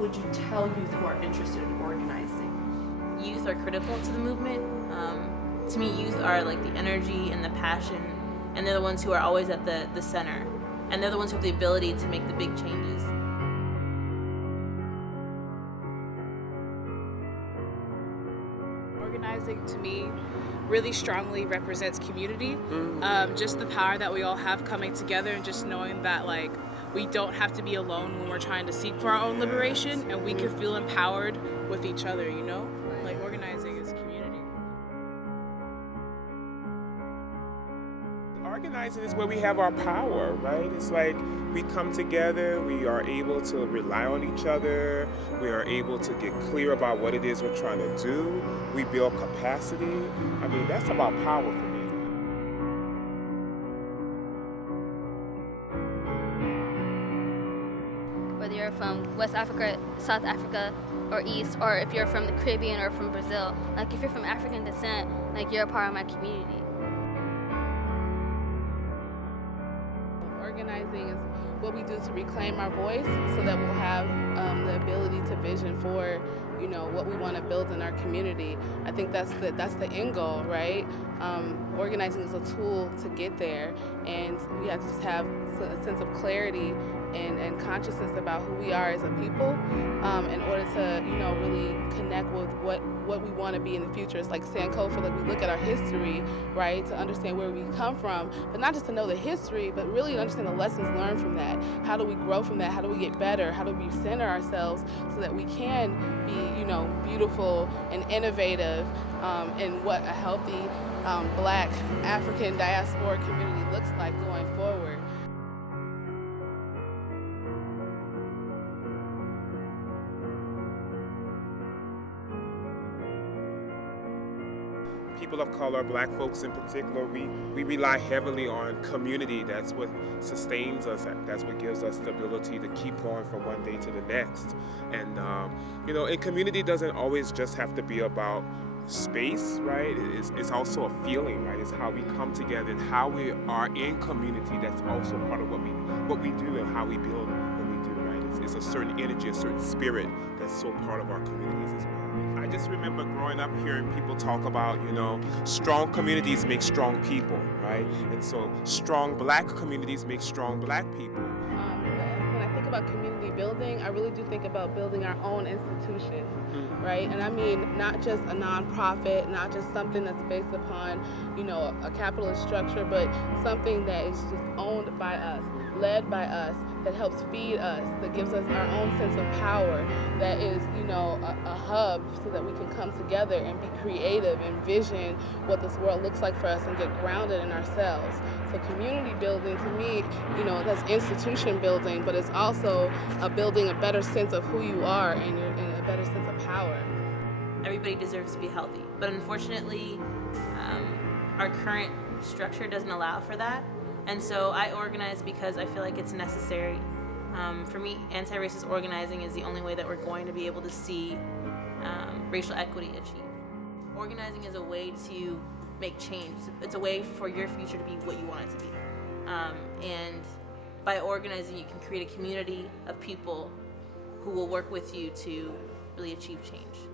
would you tell youth who are interested in organizing? Youth are critical to the movement. To me, youth are like the energy and the passion, and they're the ones who are always at the center, and they're the ones who have the ability to make the big changes. Organizing to me really strongly represents community. Just the power that we all have coming together, and just knowing that like we don't have to be alone when we're trying to seek for our own liberation, and we can feel empowered with each other, you know? Like organizing is community. Organizing is where we have our power, right? It's like we come together, we are able to rely on each other, we are able to get clear about what it is we're trying to do, we build capacity. I mean, that's about power for me. Whether you're from West Africa, South Africa, or East, or if you're from the Caribbean or from Brazil, like if you're from African descent, like you're a part of my community. Organizing is what we do to reclaim our voice so that we'll have the ability to vision for, you know, what we want to build in our community. I think that's the end goal, right? Organizing is a tool to get there, and we have to just have a sense of clarity and consciousness about who we are as a people in order to, you know, really connect with what we want to be in the future. It's like Sankofa, like we look at our history, right, to understand where we come from, but not just to know the history, but really to understand the lessons learned from that. How do we grow from that? How do we get better? How do we center ourselves so that we can be, you know, beautiful and innovative in what a healthy Black African diaspora community looks like going forward. People of color, Black folks in particular, we rely heavily on community. That's what sustains us. That's what gives us the ability to keep going from one day to the next. And, you know, and community doesn't always just have to be about space, right? It's also a feeling, right? It's how we come together and how we are in community. That's also part of what we do and how we build what we do, right? It's a certain energy, a certain spirit that's so part of our communities as well. I just remember growing up hearing people talk about, you know, strong communities make strong people, right? And so strong Black communities make strong Black people. When I think about community building, I really do think about building our own institution, right? And I mean, not just a nonprofit, not just something that's based upon, you know, a capitalist structure, but something that is just owned by us, led by us, that helps feed us, that gives us our own sense of power, that is, you know, a hub so that we can come together and be creative and vision what this world looks like for us and get grounded in ourselves. So community building, to me, you know, that's institution building, but it's also building a better sense of who you are and a better sense of power. Everybody deserves to be healthy, but unfortunately, our current structure doesn't allow for that. And so I organize because I feel like it's necessary. For me, anti-racist organizing is the only way that we're going to be able to see racial equity achieved. Organizing is a way to make change. It's a way for your future to be what you want it to be. And by organizing, you can create a community of people who will work with you to really achieve change.